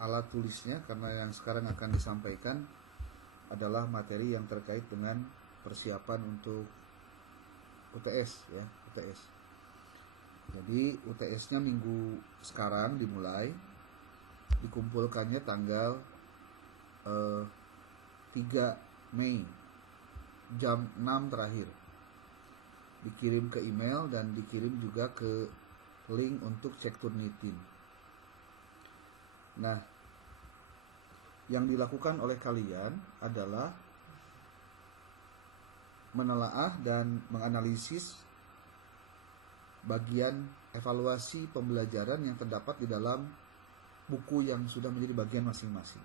alat tulisnya, karena yang sekarang akan disampaikan adalah materi yang terkait dengan persiapan untuk UTS ya, UTS. Jadi UTS-nya minggu sekarang dimulai, dikumpulkannya tanggal 3 Mei jam 6 terakhir. Dikirim ke email dan dikirim juga ke link untuk cek Turnitin. Nah, yang dilakukan oleh kalian adalah menelaah dan menganalisis bagian evaluasi pembelajaran yang terdapat di dalam buku yang sudah menjadi bagian masing-masing.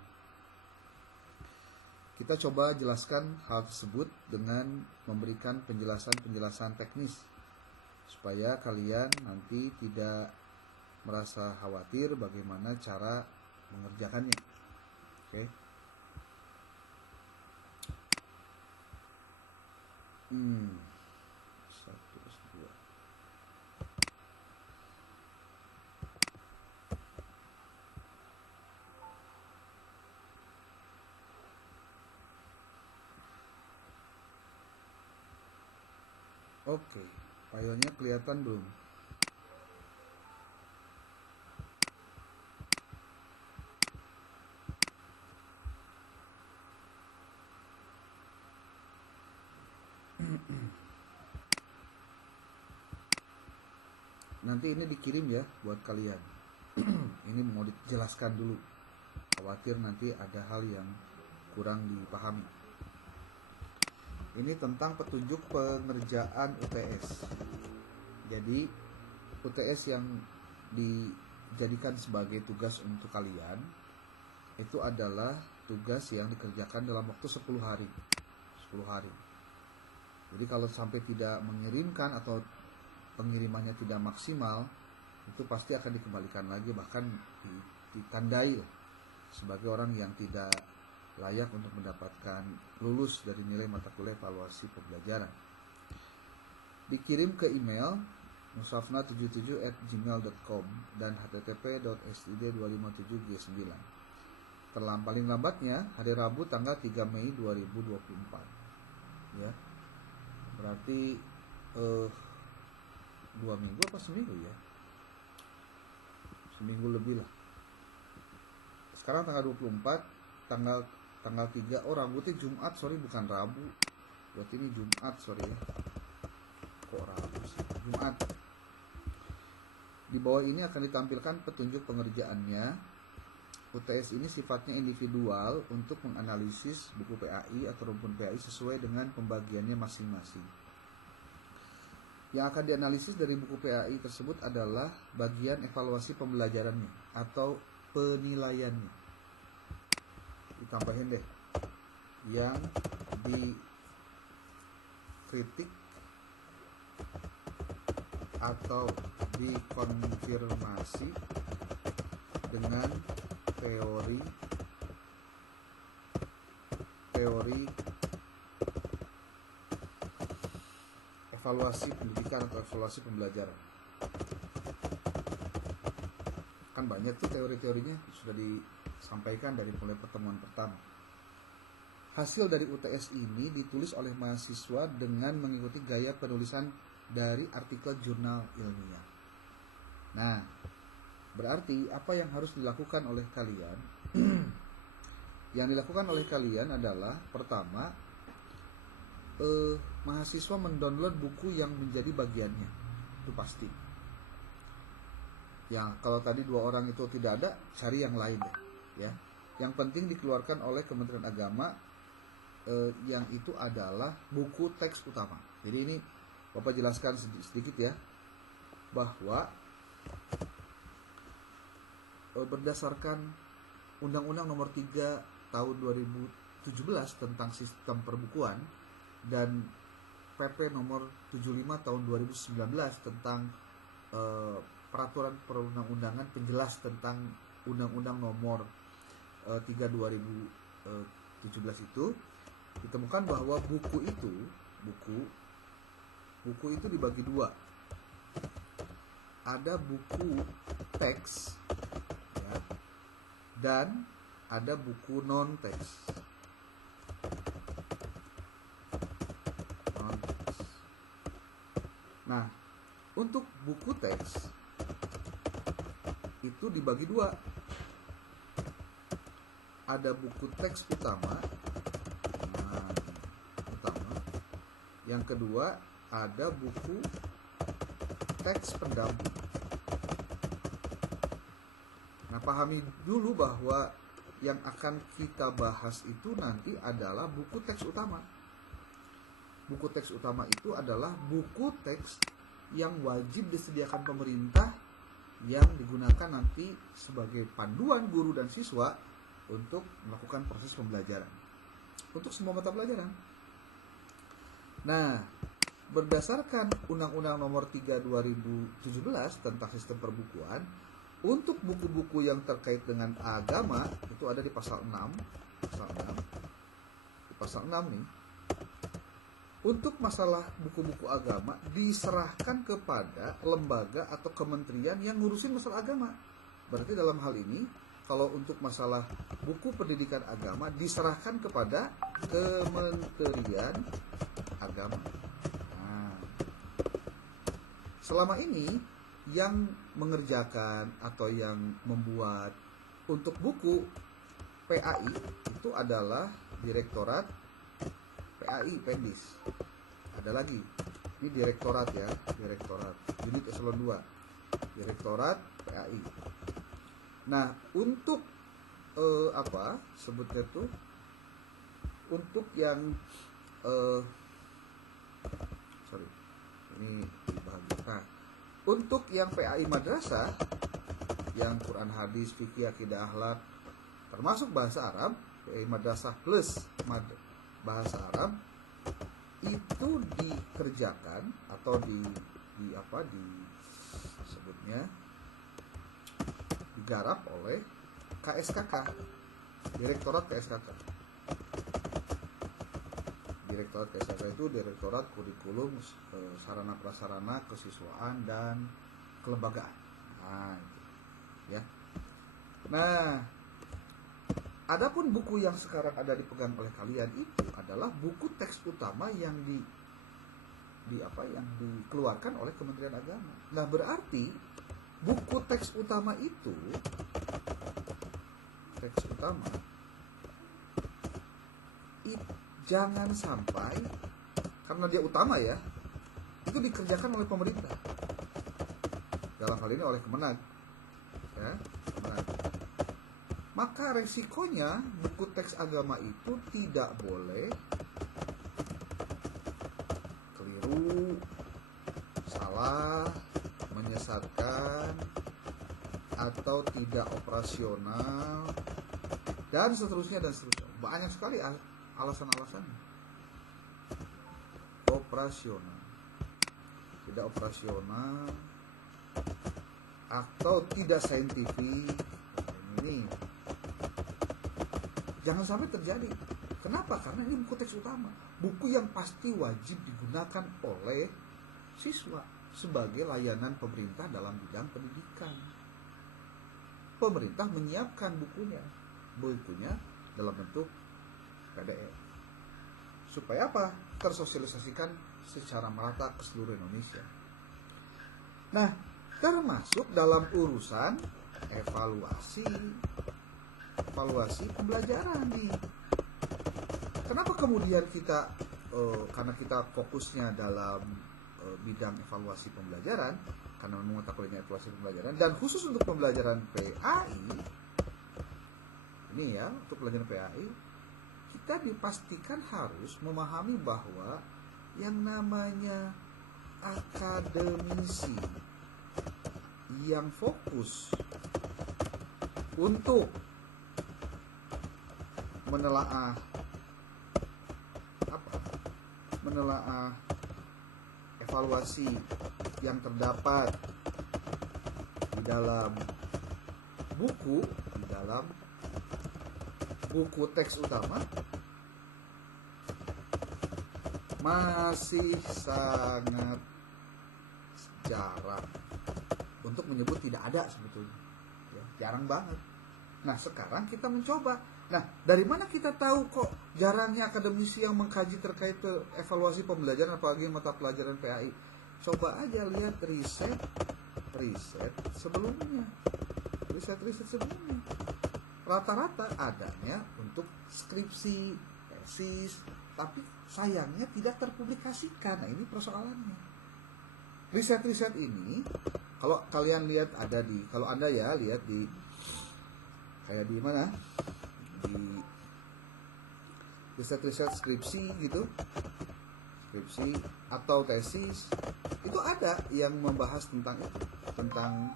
Kita coba jelaskan hal tersebut dengan memberikan penjelasan-penjelasan teknis supaya kalian nanti tidak merasa khawatir bagaimana cara mengerjakannya. Oke. Satu, dua. Oke, filenya kelihatan belum? Nanti ini dikirim ya buat kalian. Ini mau dijelaskan dulu, khawatir nanti ada hal yang kurang dipahami. Ini tentang petunjuk pengerjaan UTS. Jadi UTS yang dijadikan sebagai tugas untuk kalian itu adalah tugas yang dikerjakan dalam waktu 10 hari. 10 hari. Jadi kalau sampai tidak mengirimkan atau pengirimannya tidak maksimal, itu pasti akan dikembalikan lagi, bahkan ditandai sebagai orang yang tidak layak untuk mendapatkan lulus dari nilai mata kuliah evaluasi pembelajaran. Dikirim ke email musafna77@gmail.com dan http://std257g9. Paling lambatnya hari Rabu tanggal 3 Mei 2024. Ya. Berarti 2 minggu apa seminggu ya? Seminggu lebih lah. Sekarang tanggal 24, tanggal 3. Oh, rambutnya Jumat, sorry bukan Rabu. Berarti ini Jumat, sorry ya. Kok Rabu sih? Jumat. Di bawah ini akan ditampilkan petunjuk pengerjaannya. UTS ini sifatnya individual untuk menganalisis buku PAI atau rumpun PAI sesuai dengan pembagiannya masing-masing. Yang akan dianalisis dari buku PAI tersebut adalah bagian evaluasi pembelajarannya atau penilaiannya. Ditambahin deh, yang dikritik atau dikonfirmasi dengan teori evaluasi pendidikan atau evaluasi pembelajaran. Kan banyak tuh teori-teorinya sudah disampaikan dari mulai pertemuan pertama. Hasil dari UTS ini ditulis oleh mahasiswa dengan mengikuti gaya penulisan dari artikel jurnal ilmiah. Nah, berarti apa yang harus dilakukan oleh kalian? Yang dilakukan oleh kalian adalah pertama, mahasiswa mendownload buku yang menjadi bagiannya, itu pasti. Ya, kalau tadi 2 orang itu tidak ada, cari yang lain deh, ya. Yang penting dikeluarkan oleh Kementerian Agama, yang itu adalah buku teks utama. Jadi ini Bapak jelaskan sedikit ya, bahwa berdasarkan Undang-Undang Nomor 3 Tahun 2017 tentang sistem perbukuan dan PP Nomor 75 Tahun 2019 tentang peraturan perundang-undangan penjelas tentang Undang-Undang Nomor 3 2017 itu ditemukan bahwa buku itu dibagi 2. Ada buku teks ya, dan ada buku non-teks. Nah, untuk buku teks itu dibagi dua. Ada buku teks utama. Yang kedua, ada buku teks pendamping. Nah, pahami dulu bahwa yang akan kita bahas itu nanti adalah buku teks utama. Buku teks utama itu adalah buku teks yang wajib disediakan pemerintah, yang digunakan nanti sebagai panduan guru dan siswa untuk melakukan proses pembelajaran untuk semua mata pelajaran. Nah, berdasarkan Undang-Undang Nomor 3 2017 tentang sistem perbukuan, untuk buku-buku yang terkait dengan agama itu ada di pasal 6. Di pasal 6 nih. Untuk masalah buku-buku agama diserahkan kepada lembaga atau kementerian yang ngurusin masalah agama. Berarti dalam hal ini, kalau untuk masalah buku pendidikan agama diserahkan kepada Kementerian Agama. Nah, selama ini yang mengerjakan atau yang membuat untuk buku PAI itu adalah Direktorat PAI Pendis. Ada lagi, ini direktorat ya, direktorat unit eselon 2, Direktorat PAI. Nah, untuk apa sebutnya tuh, untuk yang ini dibagi. Nah, untuk yang PAI madrasah, yang Quran, hadis, fikih, akidah, akhlak, termasuk bahasa Arab, PAI madrasah plus bahasa Arab, itu dikerjakan atau disebutnya digarap oleh KSKK, Direktorat KSKK. Direktorat KSKK itu Direktorat Kurikulum, Sarana Prasarana Kesiswaan dan Kelembagaan. Nah, itu ya. Nah, adapun buku yang sekarang ada dipegang oleh kalian itu adalah buku teks utama yang yang dikeluarkan oleh Kementerian Agama. Nah, berarti buku teks utama itu jangan sampai, karena dia utama ya, itu dikerjakan oleh pemerintah. Dalam hal ini oleh Kemenag. Ya, Kemenag. Maka resikonya buku teks agama itu tidak boleh keliru, salah, menyesatkan, atau tidak operasional, dan seterusnya. Banyak sekali alasan-alasannya. Operasional, tidak operasional, atau tidak saintifik. Ini jangan sampai terjadi. Kenapa? Karena ini buku teks utama, buku yang pasti wajib digunakan oleh siswa sebagai layanan pemerintah dalam bidang pendidikan. Pemerintah menyiapkan bukunya dalam bentuk PDF. Supaya apa? Tersosialisasikan secara merata ke seluruh Indonesia. Nah, termasuk dalam urusan evaluasi pembelajaran nih. Kenapa kemudian kita karena kita fokusnya dalam bidang evaluasi pembelajaran, karena memang mata kuliahnya evaluasi pembelajaran, dan khusus untuk pembelajaran PAI ini ya, untuk pelajaran PAI kita dipastikan harus memahami bahwa yang namanya akademisi yang fokus untuk menelaah evaluasi yang terdapat di dalam buku teks utama masih sangat jarang, untuk menyebut tidak ada sebetulnya ya, jarang banget. Nah, sekarang kita mencoba. Nah, dari mana kita tahu kok jarangnya akademisi yang mengkaji terkait evaluasi pembelajaran apalagi mata pelajaran PAI? Coba aja lihat riset sebelumnya. Riset sebelumnya. Rata-rata adanya untuk skripsi, tesis, tapi sayangnya tidak terpublikasikan. Nah, ini persoalannya. Riset ini kalau kalian lihat ada di, kalau Anda ya lihat di kayak di mana? Di riset skripsi gitu. Skripsi atau tesis itu ada yang membahas tentang itu, tentang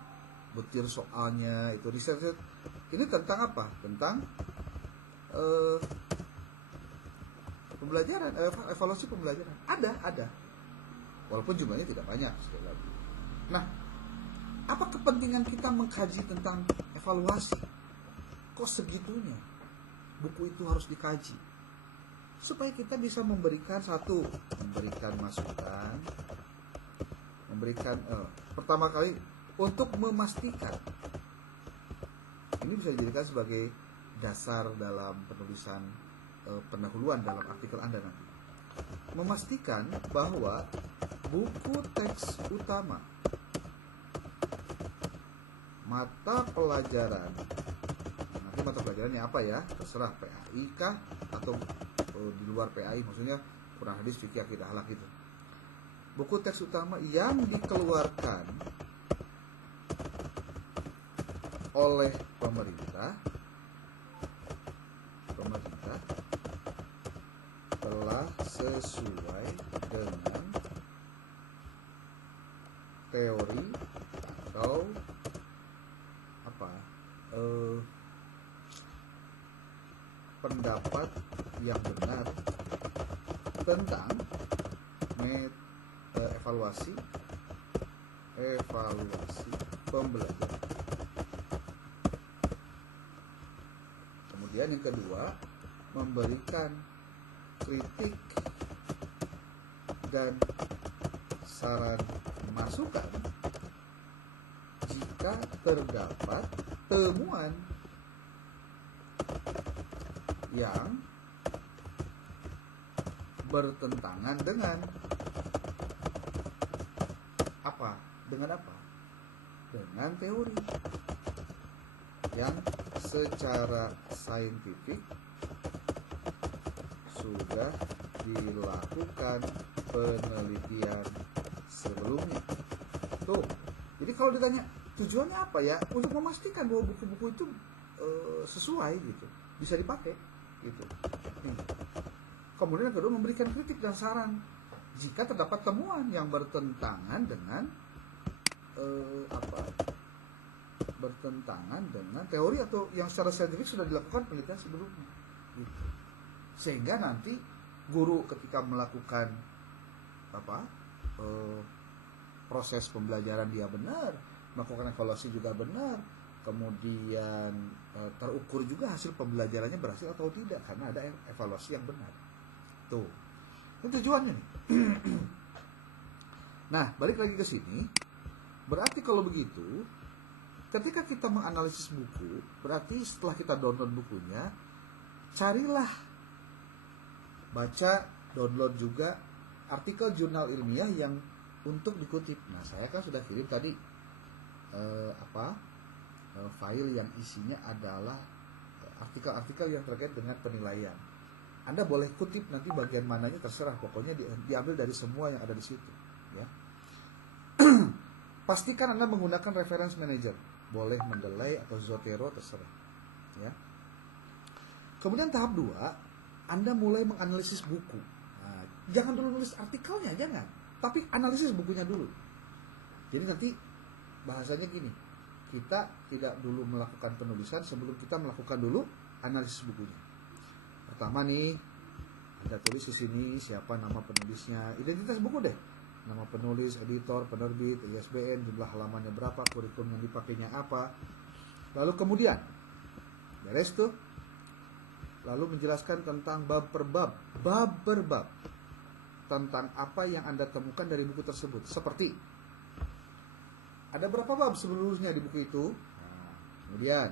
butir soalnya itu riset ini tentang apa? Tentang pembelajaran, evaluasi pembelajaran. Ada. Walaupun jumlahnya tidak banyak sekali lagi. Nah, apa kepentingan kita mengkaji tentang evaluasi? Kok segitunya buku itu harus dikaji? Supaya kita bisa memberikan masukan, pertama kali untuk memastikan ini bisa dijadikan sebagai dasar dalam penulisan pendahuluan dalam artikel Anda nanti. Memastikan bahwa buku teks utama mata pelajaran, nanti mata pelajarannya apa ya, terserah PAI kah atau di luar PAI, maksudnya Quran hadis fikih akidah akhlak gitu. Buku teks utama yang dikeluarkan oleh pemerintah telah sesuai dengan teori atau pendapat yang benar tentang evaluasi pembelajaran. Kemudian yang kedua, memberikan kritik dan saran masukan jika terdapat temuan yang bertentangan dengan apa? Dengan teori yang secara saintifik sudah dilakukan penelitian sebelumnya. Tuh. Jadi kalau ditanya tujuannya apa ya? Untuk memastikan bahwa buku-buku itu sesuai gitu, bisa dipakai gitu. Kemudian yang kedua, memberikan kritik dan saran jika terdapat temuan yang bertentangan dengan bertentangan dengan teori atau yang secara saintifik sudah dilakukan penelitian sebelumnya gitu. Sehingga nanti guru ketika melakukan proses pembelajaran dia benar, melakukan evaluasi juga benar, kemudian terukur juga hasil pembelajarannya berhasil atau tidak karena ada evaluasi yang benar. Tuh, itu tujuannya nih. Nah, balik lagi ke sini. Berarti kalau begitu, ketika kita menganalisis buku, berarti setelah kita download bukunya, carilah, baca, download juga artikel jurnal ilmiah yang untuk dikutip. Nah, saya kan sudah kirim tadi file yang isinya adalah artikel-artikel yang terkait dengan penilaian. Anda boleh kutip nanti bagian mananya terserah, pokoknya diambil dari semua yang ada di situ, ya. Pastikan Anda menggunakan reference manager, boleh Mendeley atau Zotero terserah, ya. Kemudian tahap 2, Anda mulai menganalisis buku. Nah, jangan dulu nulis artikelnya, jangan, tapi analisis bukunya dulu. Jadi nanti bahasanya gini, kita tidak dulu melakukan penulisan sebelum kita melakukan dulu analisis bukunya. Pertama nih, Anda tulis di sini siapa nama penulisnya, identitas buku deh, nama penulis, editor, penerbit, ISBN, jumlah halamannya berapa, kurikulum yang dipakainya apa. Lalu kemudian beres tuh, lalu menjelaskan tentang bab per bab tentang apa yang Anda temukan dari buku tersebut. Seperti ada berapa bab seluruhnya di buku itu. Nah, kemudian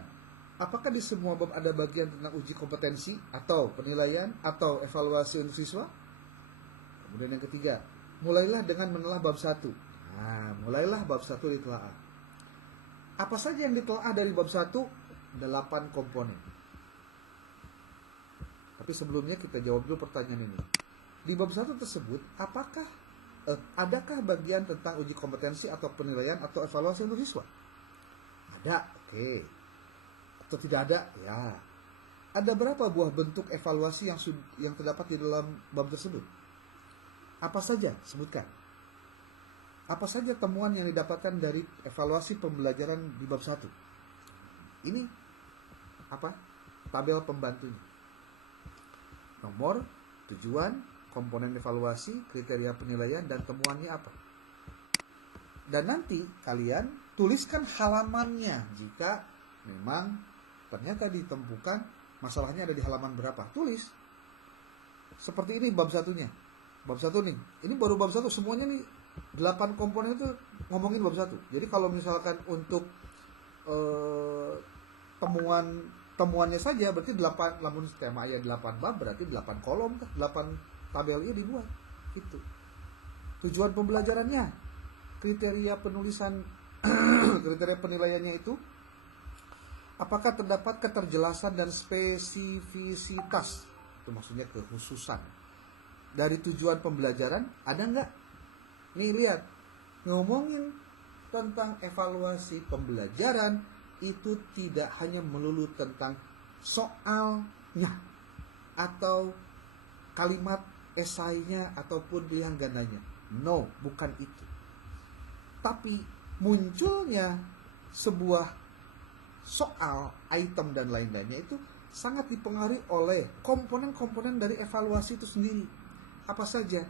Apakah di semua bab ada bagian tentang uji kompetensi atau penilaian atau evaluasi untuk siswa? Kemudian yang ketiga, mulailah dengan menelah bab 1. Nah, mulailah bab 1 ditelaah. Apa saja yang ditelaah dari bab 1? 8 komponen. Tapi sebelumnya kita jawab dulu pertanyaan ini. Di bab 1 tersebut, adakah bagian tentang uji kompetensi atau penilaian atau evaluasi untuk siswa? Ada, oke. Atau tidak ada? Ya. Ada berapa buah bentuk evaluasi yang terdapat di dalam bab tersebut? Apa saja? Sebutkan. Apa saja temuan yang didapatkan dari evaluasi pembelajaran di bab 1? Ini apa? Tabel pembantunya. Nomor, tujuan, komponen evaluasi, kriteria penilaian, dan temuannya apa. Dan nanti kalian tuliskan halamannya jika memang ternyata ditemukan masalahnya ada di halaman berapa. Tulis. Seperti ini bab satunya. Bab 1 nih. Ini baru bab 1, semuanya nih 8 komponen itu ngomongin bab 1. Jadi kalau misalkan untuk temuannya saja berarti 8, namun tema ayat 8 bab berarti 8 kolom, 8 tabelnya dibuat. Gitu. Tujuan pembelajarannya, kriteria penulisan kriteria penilaiannya itu apakah terdapat keterjelasan dan spesifisitas, itu maksudnya kekhususan dari tujuan pembelajaran, ada nggak? Nih lihat, ngomongin tentang evaluasi pembelajaran itu tidak hanya melulu tentang soalnya atau kalimat esainya ataupun pilihan gandanya. No, bukan itu. Tapi munculnya sebuah soal, item dan lain-lainnya itu sangat dipengaruhi oleh komponen-komponen dari evaluasi itu sendiri. Apa saja?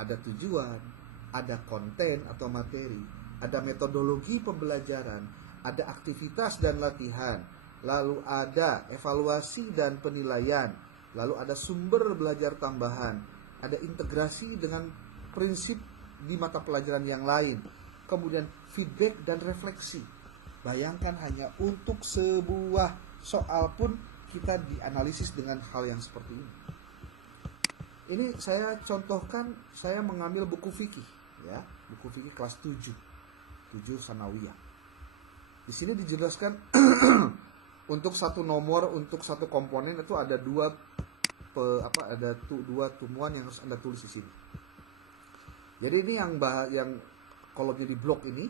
Ada tujuan, ada konten atau materi, ada metodologi pembelajaran, ada aktivitas dan latihan, lalu ada evaluasi dan penilaian, lalu ada sumber belajar tambahan, ada integrasi dengan prinsip di mata pelajaran yang lain, kemudian feedback dan refleksi. Bayangkan hanya untuk sebuah soal pun kita dianalisis dengan hal yang seperti ini. Ini saya contohkan, saya mengambil buku fikih, ya, buku fikih kelas 7 sanawiyah. Di sini dijelaskan untuk satu nomor, untuk satu komponen itu ada dua temuan yang harus Anda tulis di sini. Jadi ini yang kalau jadi blog ini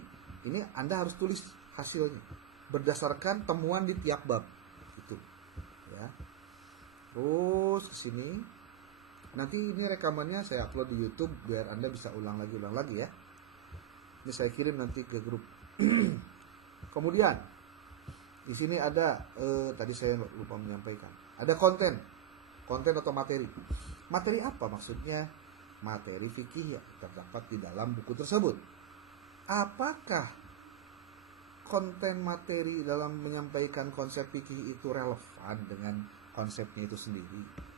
Anda harus tulis hasilnya berdasarkan temuan di tiap bab itu, ya. Terus ke sini. Nanti ini rekamannya saya upload di YouTube biar Anda bisa ulang lagi ya. Ini saya kirim nanti ke grup. Kemudian di sini ada tadi saya lupa menyampaikan. Ada konten atau materi. Materi apa maksudnya? Materi fikih yang terdapat di dalam buku tersebut. Apakah konten materi dalam menyampaikan konsep fikih itu relevan dengan konsepnya itu sendiri?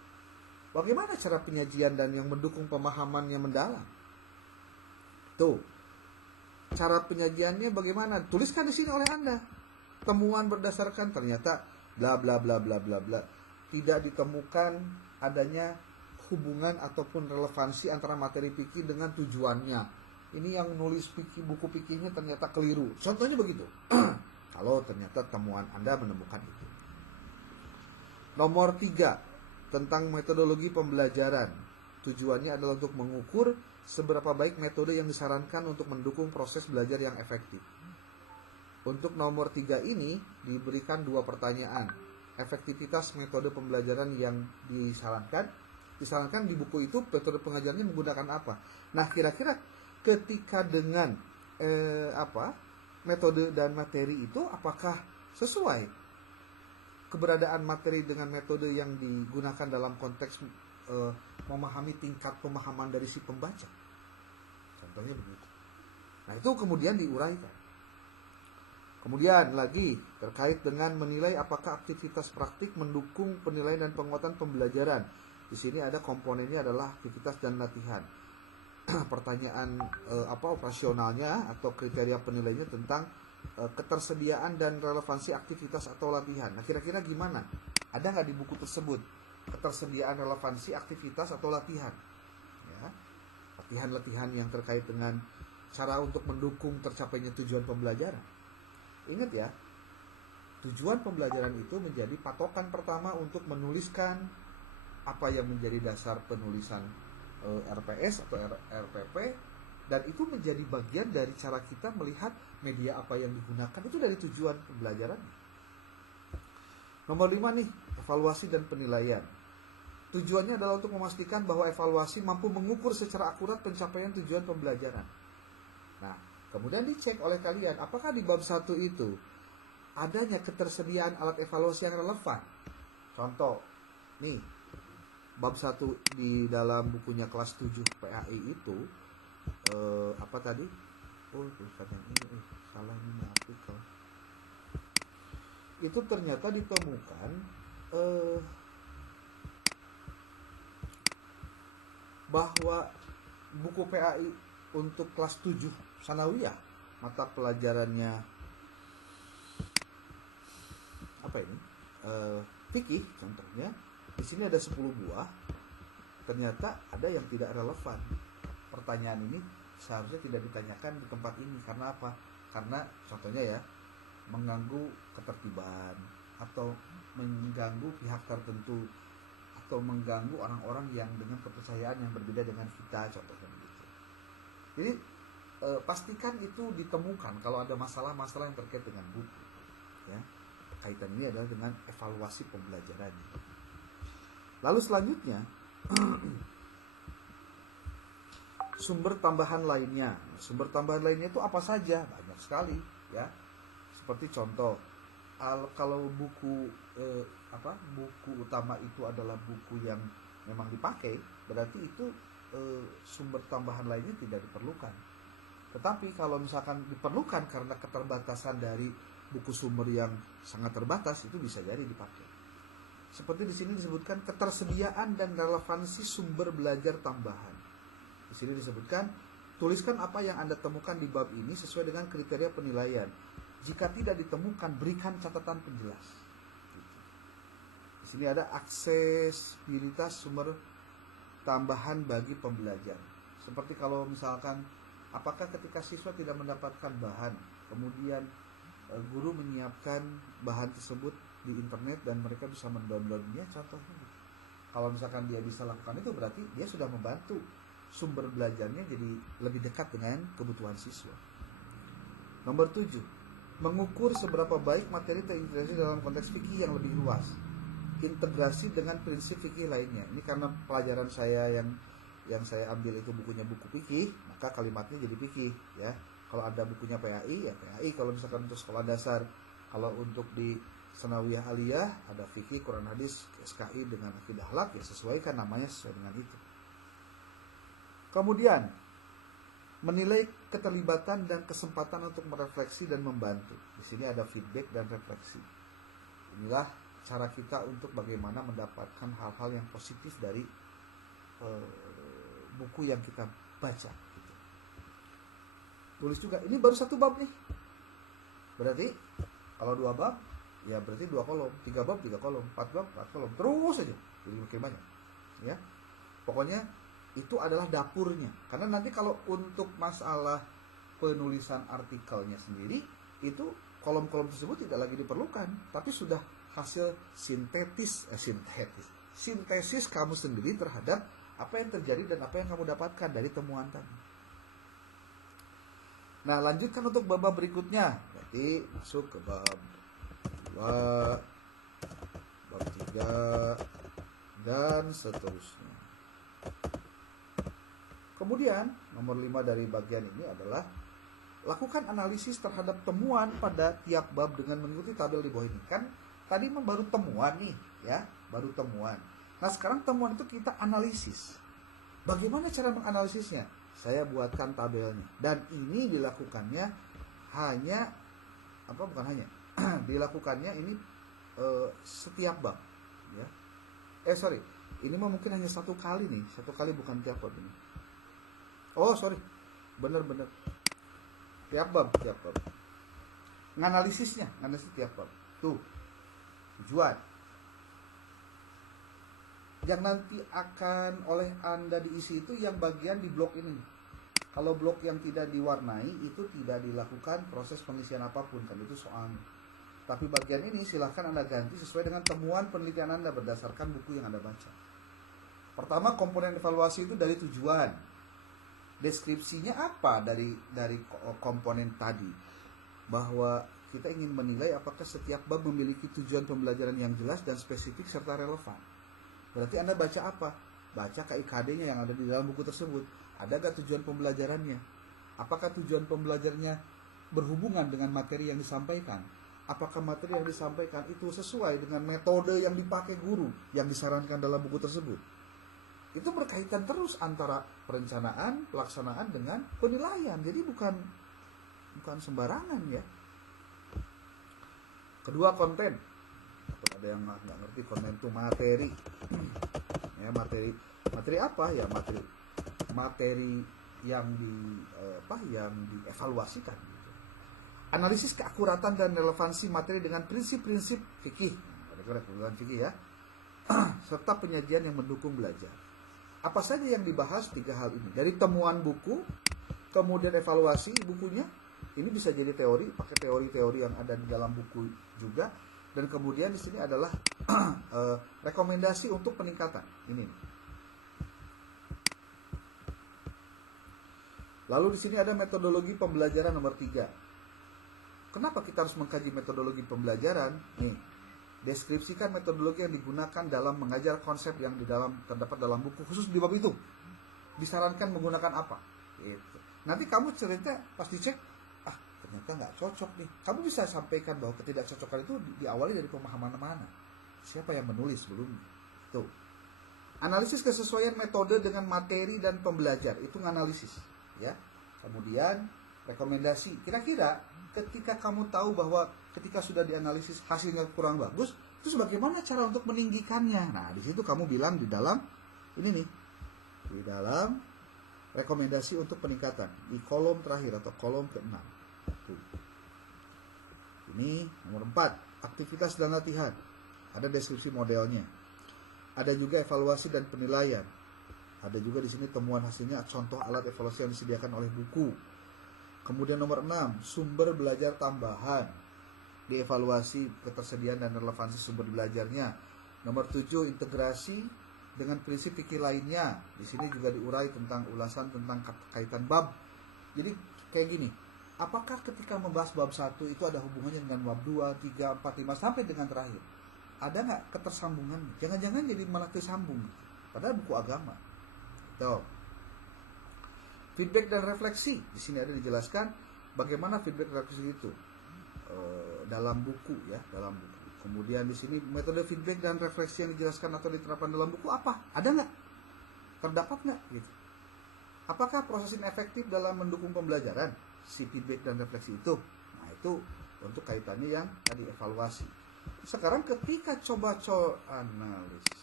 Bagaimana cara penyajian dan yang mendukung pemahamannya mendalam? Tuh, cara penyajiannya bagaimana? Tuliskan di sini oleh Anda. Temuan berdasarkan ternyata bla bla bla bla bla bla. Tidak ditemukan adanya hubungan ataupun relevansi antara materi fikih dengan tujuannya. Ini yang nulis buku fikihnya ternyata keliru. Contohnya begitu. Kalau ternyata temuan Anda menemukan itu. Nomor 3, tentang metodologi pembelajaran. Tujuannya adalah untuk mengukur seberapa baik metode yang disarankan untuk mendukung proses belajar yang efektif. Untuk nomor 3 ini diberikan 2 pertanyaan. Efektivitas metode pembelajaran yang disarankan di buku itu, metode pengajarannya menggunakan apa? Nah, kira-kira ketika dengan metode dan materi itu apakah sesuai keberadaan materi dengan metode yang digunakan dalam konteks memahami tingkat pemahaman dari si pembaca? Contohnya begitu. Nah, itu kemudian diuraikan. Kemudian lagi terkait dengan menilai apakah aktivitas praktik mendukung penilaian dan penguatan pembelajaran. Di sini ada komponennya adalah aktivitas dan latihan. Pertanyaan operasionalnya atau kriteria penilaiannya tentang ketersediaan dan relevansi aktivitas atau latihan. Nah, kira-kira gimana? Ada nggak di buku tersebut ketersediaan relevansi aktivitas atau latihan? Ya, latihan-latihan yang terkait dengan cara untuk mendukung tercapainya tujuan pembelajaran. Ingat ya, tujuan pembelajaran itu menjadi patokan pertama untuk menuliskan apa yang menjadi dasar penulisan RPS atau RPP, dan itu menjadi bagian dari cara kita melihat media apa yang digunakan, itu dari tujuan pembelajaran. Nomor 5 nih, evaluasi dan penilaian. Tujuannya adalah untuk memastikan bahwa evaluasi mampu mengukur secara akurat pencapaian tujuan pembelajaran. Nah, kemudian dicek oleh kalian, apakah di bab 1 itu adanya ketersediaan alat evaluasi yang relevan. Contoh, nih, bab 1 di dalam bukunya kelas 7 PAI itu, apa tadi? Oh, tulisan yang ini, salah ini artikel. Itu ternyata ditemukan bahwa buku PAI untuk kelas 7 sanawiyah, mata pelajarannya apa ini? Fikih contohnya. Di sini ada 10 buah. Ternyata ada yang tidak relevan. Pertanyaan ini seharusnya tidak ditanyakan di tempat ini. Karena apa? Karena contohnya ya, mengganggu ketertiban, atau mengganggu pihak tertentu, atau mengganggu orang-orang yang dengan kepercayaan yang berbeda dengan kita, contohnya begitu. Jadi pastikan itu ditemukan kalau ada masalah-masalah yang terkait dengan buku. Ya, kaitan ini adalah dengan evaluasi pembelajaran. Lalu selanjutnya sumber tambahan lainnya. Sumber tambahan lainnya itu apa saja? Banyak sekali, ya. Seperti contoh, kalau buku buku utama itu adalah buku yang memang dipakai, berarti itu sumber tambahan lainnya tidak diperlukan. Tetapi kalau misalkan diperlukan karena keterbatasan dari buku sumber yang sangat terbatas, itu bisa jadi dipakai. Seperti di sini disebutkan ketersediaan dan relevansi sumber belajar tambahan. Di sini disebutkan, tuliskan apa yang Anda temukan di bab ini sesuai dengan kriteria penilaian. Jika tidak ditemukan, berikan catatan penjelas. Di sini ada aksesibilitas sumber tambahan bagi pembelajar. Seperti kalau misalkan, apakah ketika siswa tidak mendapatkan bahan, kemudian guru menyiapkan bahan tersebut di internet dan mereka bisa mendownloadnya, contohnya. Kalau misalkan dia bisa lakukan itu, berarti dia sudah membantu sumber belajarnya jadi lebih dekat dengan kebutuhan siswa. Nomor 7, mengukur seberapa baik materi terintegrasi dalam konteks fikih yang lebih luas. Integrasi dengan prinsip fikih lainnya. Ini karena pelajaran saya yang saya ambil itu bukunya buku fikih, maka kalimatnya jadi fikih, ya. Kalau ada bukunya PAI, ya PAI. Kalau misalkan untuk sekolah dasar, kalau untuk di Sanawiyah Aliyah ada fikih, Quran hadis, SKI dengan akidah akhlak, ya sesuaikan namanya sesuai dengan itu. Kemudian menilai keterlibatan dan kesempatan untuk merefleksi dan membantu. Di sini ada feedback dan refleksi. Inilah cara kita untuk bagaimana mendapatkan hal-hal yang positif dari buku yang kita baca. Gitu. Tulis juga, ini baru 1 bab nih. Berarti kalau 2 bab, ya berarti 2 kolom, 3 bab 3 kolom, 4 bab 4 kolom, terus aja, jadi makin banyak. Ya, pokoknya itu adalah dapurnya. Karena nanti kalau untuk masalah penulisan artikelnya sendiri, itu kolom-kolom tersebut tidak lagi diperlukan, tapi sudah hasil sintesis kamu sendiri terhadap apa yang terjadi dan apa yang kamu dapatkan dari temuan tadi. Nah, lanjutkan untuk bab berikutnya. Berarti masuk ke bab 2, bab 3, dan seterusnya. Kemudian nomor 5 dari bagian ini adalah lakukan analisis terhadap temuan pada tiap bab dengan mengikuti tabel di bawah ini. Kan tadi baru temuan nih, ya, baru temuan. Nah, sekarang temuan itu kita analisis. Bagaimana cara menganalisisnya? Saya buatkan tabelnya. Dan ini dilakukannya dilakukannya ini setiap bab, ya. Ini mungkin hanya 1 kali nih, 1 kali, bukan tiap bab ini. Oh, bener. Tiap bab. nganalisisnya, analisis tiap bab. Tuh, tujuan. Yang nanti akan oleh Anda diisi itu yang bagian di blok ini. Kalau blok yang tidak diwarnai itu tidak dilakukan proses pengisian apapun, kan itu soalnya. Tapi bagian ini silahkan Anda ganti sesuai dengan temuan penelitian Anda berdasarkan buku yang Anda baca. Pertama, komponen evaluasi itu dari tujuan. Deskripsinya apa dari komponen tadi? Bahwa kita ingin menilai apakah setiap bab memiliki tujuan pembelajaran yang jelas dan spesifik serta relevan. Berarti Anda baca apa? Baca KIKD-nya yang ada di dalam buku tersebut. Ada gak tujuan pembelajarannya? Apakah tujuan pembelajarannya berhubungan dengan materi yang disampaikan? Apakah materi yang disampaikan itu sesuai dengan metode yang dipakai guru yang disarankan dalam buku tersebut? Itu berkaitan terus antara perencanaan, pelaksanaan dengan penilaian. Jadi bukan sembarangan ya. Kedua, konten. Ada yang nggak ngerti konten itu materi. Ya, materi apa ya? Materi yang yang dievaluasikan. Analisis keakuratan dan relevansi materi dengan prinsip-prinsip fikih. Ada kebetulan fikih ya. Serta penyajian yang mendukung belajar. Apa saja yang dibahas 3 hal ini? Dari temuan buku, kemudian evaluasi bukunya. Ini bisa jadi teori, pakai teori-teori yang ada di dalam buku juga. Dan kemudian di sini adalah rekomendasi untuk peningkatan. Ini. Lalu di sini ada metodologi pembelajaran nomor 3. Kenapa kita harus mengkaji metodologi pembelajaran? Nih, deskripsikan metodologi yang digunakan dalam mengajar konsep yang terdapat dalam buku, khusus di bab itu. Disarankan menggunakan apa? Gitu. Nanti kamu cerita pas dicek, ternyata nggak cocok nih. Kamu bisa sampaikan bahwa ketidakcocokan itu diawali dari pemahaman mana. Siapa yang menulis sebelumnya? Tuh. Analisis kesesuaian metode dengan materi dan pembelajar, itu nganalisis, ya. Kemudian rekomendasi. Kira-kira ketika kamu tahu bahwa ketika sudah dianalisis hasilnya kurang bagus, terus bagaimana cara untuk meninggikannya? Nah, di situ kamu bilang di dalam ini nih. Di dalam rekomendasi untuk peningkatan di kolom terakhir atau kolom ke-6. Ini nomor 4, aktivitas dan latihan. Ada deskripsi modelnya. Ada juga evaluasi dan penilaian. Ada juga di sini temuan hasilnya, contoh alat evaluasi yang disediakan oleh buku. Kemudian nomor 6, sumber belajar tambahan. Dievaluasi ketersediaan dan relevansi sumber belajarnya. Nomor 7, integrasi dengan prinsip fikih lainnya. Di sini juga diurai tentang ulasan tentang kaitan bab. Jadi kayak gini. Apakah ketika membahas bab 1 itu ada hubungannya dengan bab 2, 3, 4, 5 sampai dengan terakhir? Ada nggak ketersambungan? Jangan-jangan jadi malah tersambung. Padahal buku agama. Tuh. Feedback dan refleksi. Di sini ada dijelaskan bagaimana feedback dan refleksi itu dalam buku ya, dalam buku. Kemudian di sini metode feedback dan refleksi yang dijelaskan atau diterapkan dalam buku apa? Ada nggak? Terdapat nggak? Gitu. Apakah proses ini efektif dalam mendukung pembelajaran? Si feedback dan refleksi itu. Nah, itu untuk kaitannya yang tadi evaluasi. Sekarang ketika coba analisis.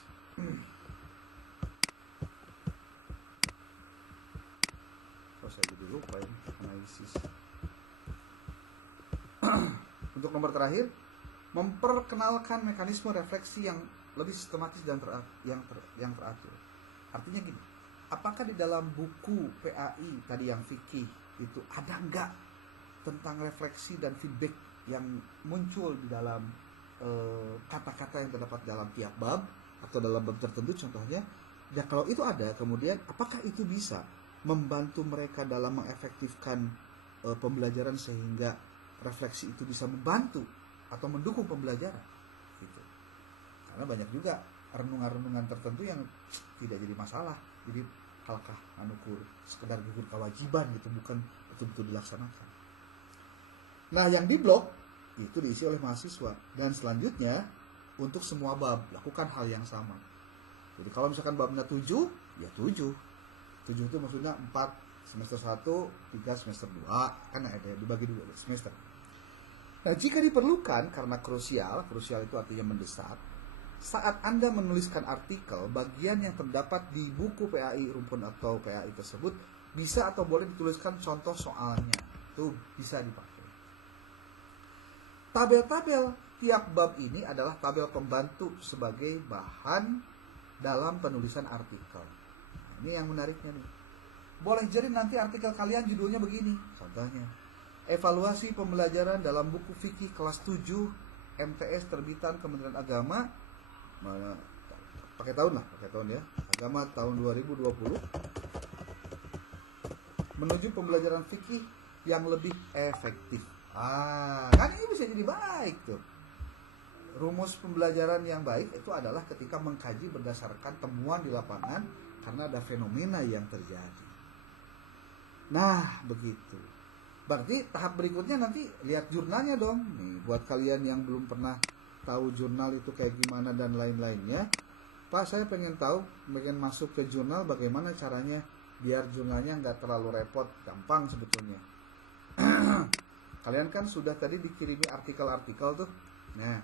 Saya jadi lupa ya, analisis. Untuk nomor terakhir, memperkenalkan mekanisme refleksi yang lebih sistematis dan yang teratur. Artinya gini, apakah di dalam buku PAI tadi yang fikih itu ada enggak tentang refleksi dan feedback yang muncul di dalam kata-kata yang terdapat dalam tiap bab atau dalam bab tertentu contohnya. Ya kalau itu ada, kemudian apakah itu bisa membantu mereka dalam mengefektifkan pembelajaran sehingga refleksi itu bisa membantu atau mendukung pembelajaran gitu. Karena banyak juga renungan-renungan tertentu yang tidak jadi masalah, jadi halkah anukur sekedar gugur kewajiban gitu, bukan betul-betul dilaksanakan. Nah, yang di blog itu diisi oleh mahasiswa, dan selanjutnya untuk semua bab lakukan hal yang sama. Jadi kalau misalkan babnya 7, ya 7 itu maksudnya 4 semester 1, 3 semester 2, kan ada dibagi 2 semester. Nah, jika diperlukan karena krusial itu artinya mendesak, saat Anda menuliskan artikel, bagian yang terdapat di buku PAI rumpun atau PAI tersebut bisa atau boleh dituliskan contoh soalnya. Itu bisa dipakai. tabel-tabel tiap bab ini adalah tabel pembantu sebagai bahan dalam penulisan artikel. Nah, ini yang menariknya nih. Boleh jadi nanti artikel kalian judulnya begini. Contohnya, evaluasi pembelajaran dalam buku fikih kelas 7 MTS terbitan Kementerian Agama. Pakai tahun ya. Agama tahun 2020. Menuju pembelajaran fikih yang lebih efektif. Kan ini bisa jadi baik tuh. Rumus pembelajaran yang baik itu adalah ketika mengkaji berdasarkan temuan di lapangan karena ada fenomena yang terjadi. Nah, begitu. Berarti tahap berikutnya nanti lihat jurnalnya dong. Nih, buat kalian yang belum pernah tahu jurnal itu kayak gimana dan lain-lainnya. Pak, saya pengen tahu, pengen masuk ke jurnal, bagaimana caranya biar jurnalnya nggak terlalu repot, gampang sebetulnya. Kalian kan sudah tadi dikirimi artikel-artikel tuh. Nah,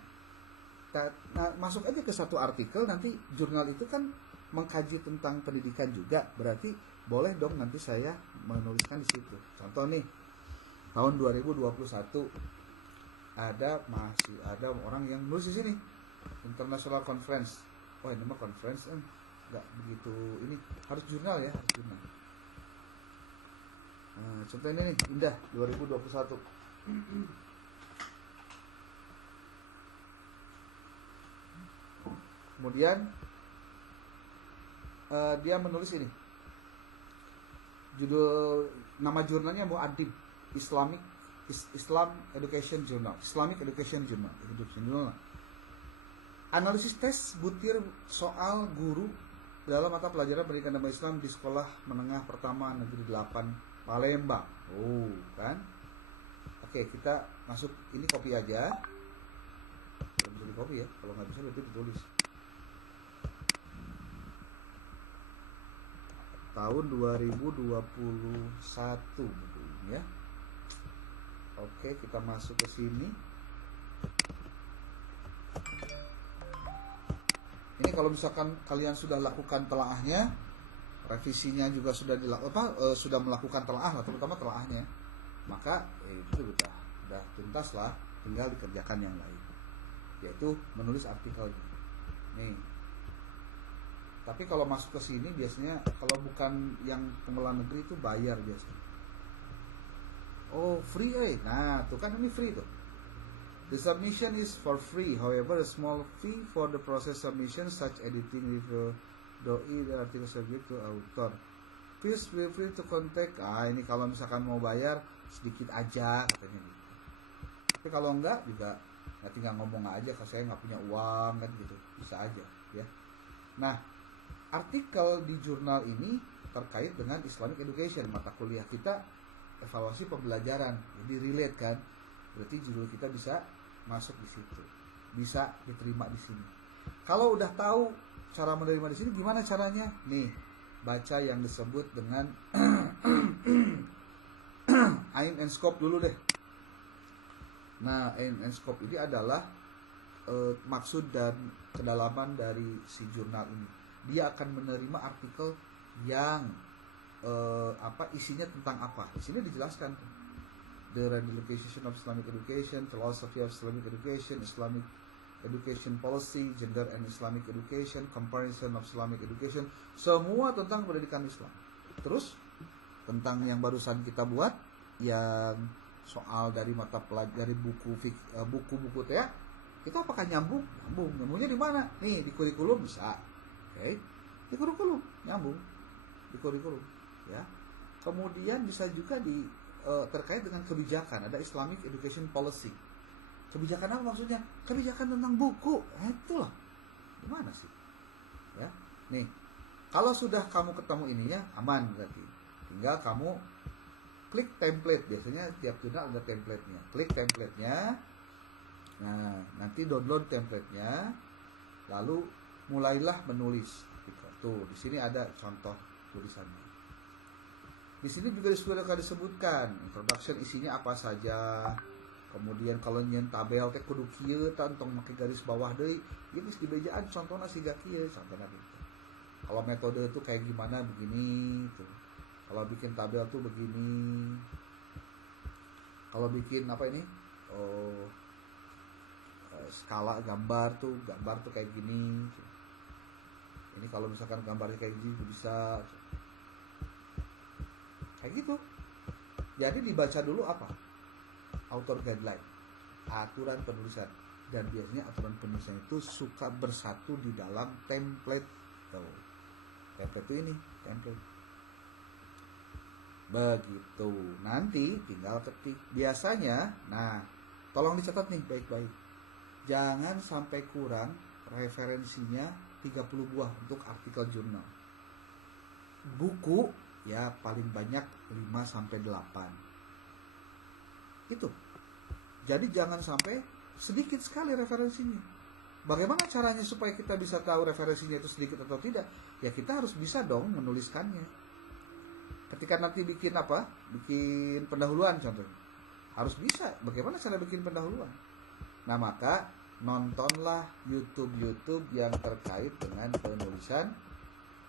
masuk aja ke satu artikel, nanti jurnal itu kan mengkaji tentang pendidikan juga, berarti boleh dong nanti saya menuliskan di situ. Contoh nih, tahun 2021 masih ada orang yang nulis di sini International Conference. Wah, ini mah conference nggak begitu, ini harus jurnal ya, harus jurnal. Nah, contoh ini nih, Indah 2021. Kemudian dia menulis ini, judul nama jurnalnya Muaddim, Islam Education Journal, Islamic Education Journal. Analisis tes butir soal guru dalam mata pelajaran pendidikan agama Islam di sekolah menengah pertama negeri 8 Palembang. Kan? Oke, kita masuk, ini copy aja. Kalau bisa di copy ya, kalau nggak bisa berarti ditulis. Tahun 2021 ya. Oke, kita masuk ke sini. Ini kalau misalkan kalian sudah lakukan telaahnya, revisinya juga sudah sudah melakukan telaah, terutama telaahnya, maka itu udah tuntas lah, tinggal dikerjakan yang lain, yaitu menulis artikel. Nih. Tapi kalau masuk ke sini biasanya kalau bukan yang pengelola negeri itu bayar biasanya. Free Nah, tuh kan ini free tuh. The submission is for free. However, a small fee for the process submission such editing review doi the article subject to author. Please feel free to contact. Ini kalau misalkan mau bayar sedikit aja katanya. Tapi kalau enggak juga tinggal ngomong aja, kalau saya nggak punya uang kan gitu, bisa aja ya. Nah, artikel di jurnal ini terkait dengan Islamic Education, mata kuliah kita evaluasi pembelajaran, jadi relate kan, berarti judul kita bisa masuk di situ, bisa diterima di sini. Kalau udah tahu cara menerima di sini, gimana caranya? Nih, baca yang disebut dengan aim and scope dulu deh. Nah, aim and scope ini adalah maksud dan kedalaman dari si jurnal ini. Dia akan menerima artikel yang isinya tentang apa. Di sini dijelaskan the radicalization of Islamic education, philosophy of Islamic education, Islamic education policy, gender and Islamic education, comparison of Islamic education, semua tentang pendidikan Islam. Terus tentang yang barusan kita buat, yang soal dari mata pelajaran dari buku-buku ya, itu apakah nyambungnya di mana? Nih, di kurikulum bisa. Oke. Di kurikulum nyambung di kurikulum ya. Kemudian bisa juga terkait dengan kebijakan, ada Islamic Education Policy. Kebijakan apa maksudnya? Kebijakan tentang buku. Itulah. Gimana sih? Ya. Nih, kalau sudah kamu ketemu ininya, aman berarti. Tinggal kamu klik template. Biasanya tiap jurnal ada template-nya. Klik template-nya. Nah, nanti download template-nya. Lalu mulailah menulis. Tuh, di sini ada contoh tulisannya. Di sini juga sudah disebutkan introduction, isinya apa saja. Kemudian kalau nyen tabel teh kudu kieu tantong make garis bawah deui, ieu geus dibejaan contohna siga kieu, contohna gitu. Kalau metode itu kayak gimana begini tuh. Kalau bikin tabel tuh begini. Kalau bikin apa ini? skala gambar tuh kayak gini. Ini kalau misalkan gambarnya kayak gini bisa kayak gitu. Jadi dibaca dulu apa? Author guideline, aturan penulisan. Dan biasanya aturan penulisan itu suka bersatu di dalam template. Tuh. Template itu ini, template. Begitu. Nanti tinggal ketik. Biasanya, nah, tolong dicatat nih baik-baik. Jangan sampai kurang referensinya 30 buah untuk artikel jurnal. Buku ya paling banyak 5 sampai 8. Itu. Jadi jangan sampai sedikit sekali referensinya. Bagaimana caranya supaya kita bisa tahu referensinya itu sedikit atau tidak? Ya kita harus bisa dong menuliskannya. Ketika nanti bikin apa? Bikin pendahuluan contohnya. Harus bisa. Bagaimana cara bikin pendahuluan? Nah, maka nontonlah YouTube yang terkait dengan penulisan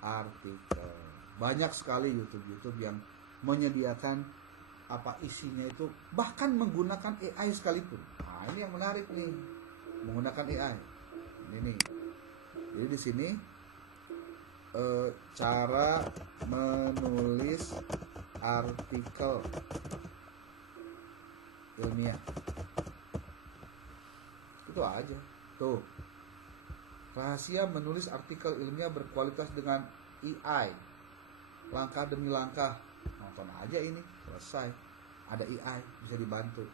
artikel. Banyak sekali YouTube yang menyediakan apa isinya itu, bahkan menggunakan AI sekalipun. Nah, ini yang menarik nih, menggunakan AI. Ini nih. Jadi di sini cara menulis artikel ilmiah. Itu aja. Tuh. Rahasia menulis artikel ilmiah berkualitas dengan AI. Langkah demi langkah. Nonton aja ini, selesai. Ada AI, bisa dibantu.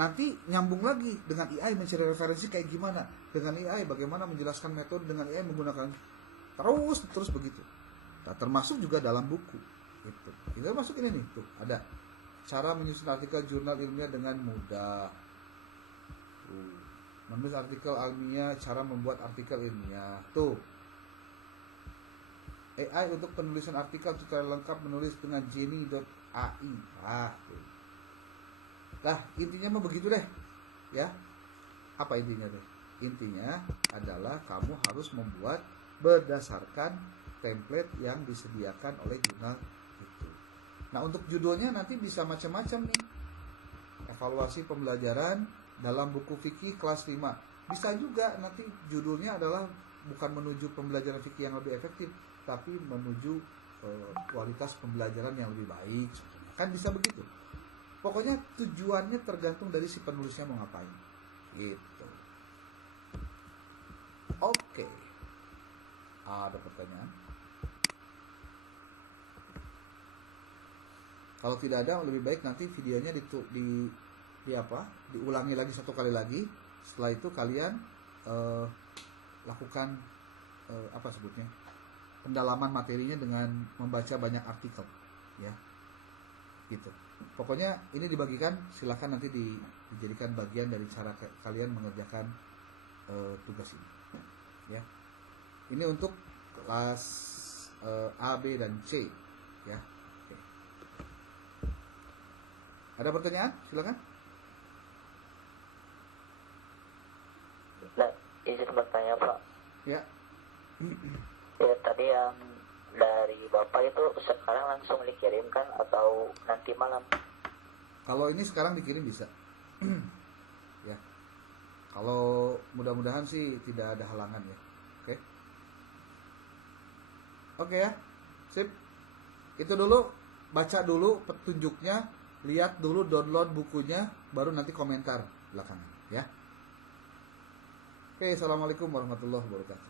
Nanti nyambung lagi dengan AI mencari referensi kayak gimana. Dengan AI bagaimana menjelaskan metode dengan AI menggunakan terus begitu. Nah, termasuk juga dalam buku. Itu. Kita masuk ini nih, tuh ada cara menyusun artikel jurnal ilmiah dengan mudah. Menulis artikel ilmiah, cara membuat artikel ilmiah. Tuh. AI untuk penulisan artikel tutorial lengkap menulis dengan Genie.ai. Tuh. Nah, intinya mah begitu deh. Ya. Apa intinya deh? Intinya adalah kamu harus membuat berdasarkan template yang disediakan oleh jurnal itu. Nah, untuk judulnya nanti bisa macam-macam nih. Evaluasi pembelajaran dalam buku fikih kelas 5. Bisa juga nanti judulnya adalah bukan menuju pembelajaran fikih yang lebih efektif, tapi menuju kualitas pembelajaran yang lebih baik. Kan bisa begitu. Pokoknya tujuannya tergantung dari si penulisnya mau ngapain. Gitu. Oke. Ada pertanyaan? Kalau tidak ada, lebih baik nanti videonya diulangi lagi satu kali lagi. Setelah itu kalian lakukan pendalaman materinya dengan membaca banyak artikel, ya. Gitu. Pokoknya ini dibagikan, silakan nanti dijadikan bagian dari cara kalian mengerjakan tugas ini, ya. Ini untuk kelas A, B, dan C, ya. Oke. Ada pertanyaan? Silakan. Nah, izin bertanya, Pak. Ya. Ya, tadi yang dari Bapak itu sekarang langsung dikirimkan atau nanti malam? Kalau ini sekarang dikirim bisa. Ya. Kalau mudah-mudahan sih tidak ada halangan ya. Oke. Oke ya. Sip. Itu dulu, baca dulu petunjuknya, lihat dulu, download bukunya, baru nanti komentar belakangan ya. Oke, assalamualaikum warahmatullahi wabarakatuh.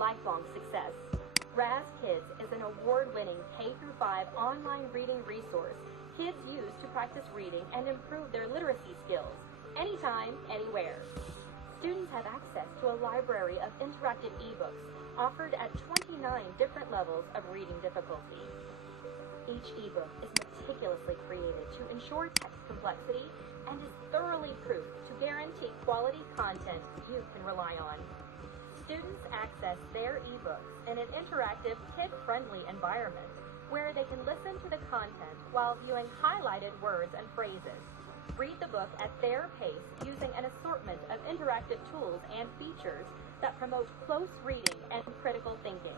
lifelong success. Raz Kids is an award-winning K-5 online reading resource kids use to practice reading and improve their literacy skills, anytime, anywhere. Students have access to a library of interactive ebooks offered at 29 different levels of reading difficulty. Each ebook is meticulously created to ensure text complexity and is thoroughly proofed to guarantee quality content you can rely on. Students access their ebooks in an interactive, kid-friendly environment where they can listen to the content while viewing highlighted words and phrases. Read the book at their pace using an assortment of interactive tools and features that promote close reading and critical thinking.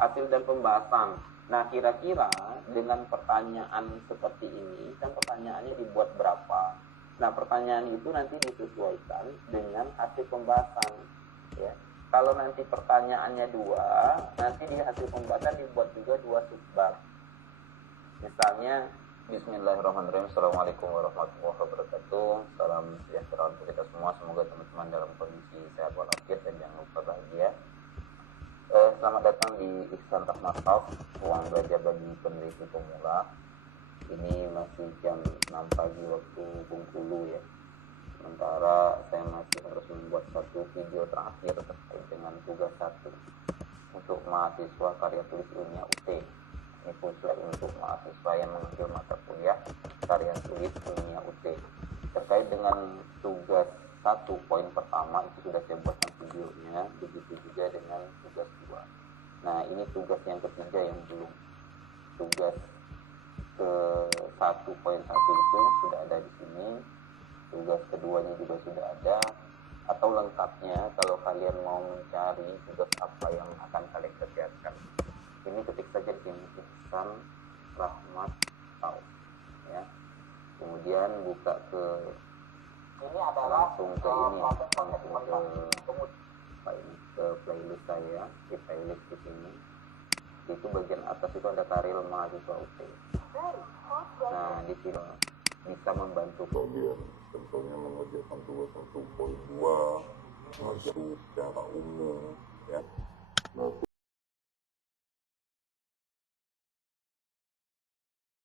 Hasil dan pembahasan. Nah, kira-kira dengan pertanyaan seperti ini, kan pertanyaannya dibuat berapa? Nah, pertanyaan itu nanti disesuaikan dengan hasil pembahasan. Ya. Kalau nanti pertanyaannya 2, nanti di hasil pembahasan dibuat juga 2 subbab. Misalnya, Bismillahirrahmanirrahim. Assalamualaikum warahmatullahi wabarakatuh. Salam sejahtera untuk kita semua. Semoga teman-teman dalam kondisi sehat walafiat dan jangan lupa bahagia. Selamat datang di Ihsan Rahmat Talk, ruang belajar bagi peneliti pemula. Ini masih jam 6 pagi waktu Bengkulu ya. Sementara saya masih harus membuat satu video terakhir terkait dengan tugas 1 untuk mahasiswa karya tulis ilmiah UT. Ini khusus untuk mahasiswa yang mengambil mata kuliah karya tulis ilmiah UT. Terkait dengan tugas 1 poin pertama itu sudah saya buatkan videonya, begitu juga dengan tugas 2. Nah, ini tugas yang ketiga yang belum. Tugas ke 1 poin 1 itu sudah ada di sini. Tugas keduanya juga sudah ada, atau lengkapnya kalau kalian mau mencari tugas apa yang akan kalian kerjakan, ini ketik saja di sini Ihsan Rahmat Talk ya. Kemudian buka ke langsung ke ini, ke playlist saya, di playlist di sini. Itu bagian atas itu ada karir mahasiswa UT. Nah, di sini bisa membantu kalian contohnya mengerjakan tugas 1.2 masuk secara umum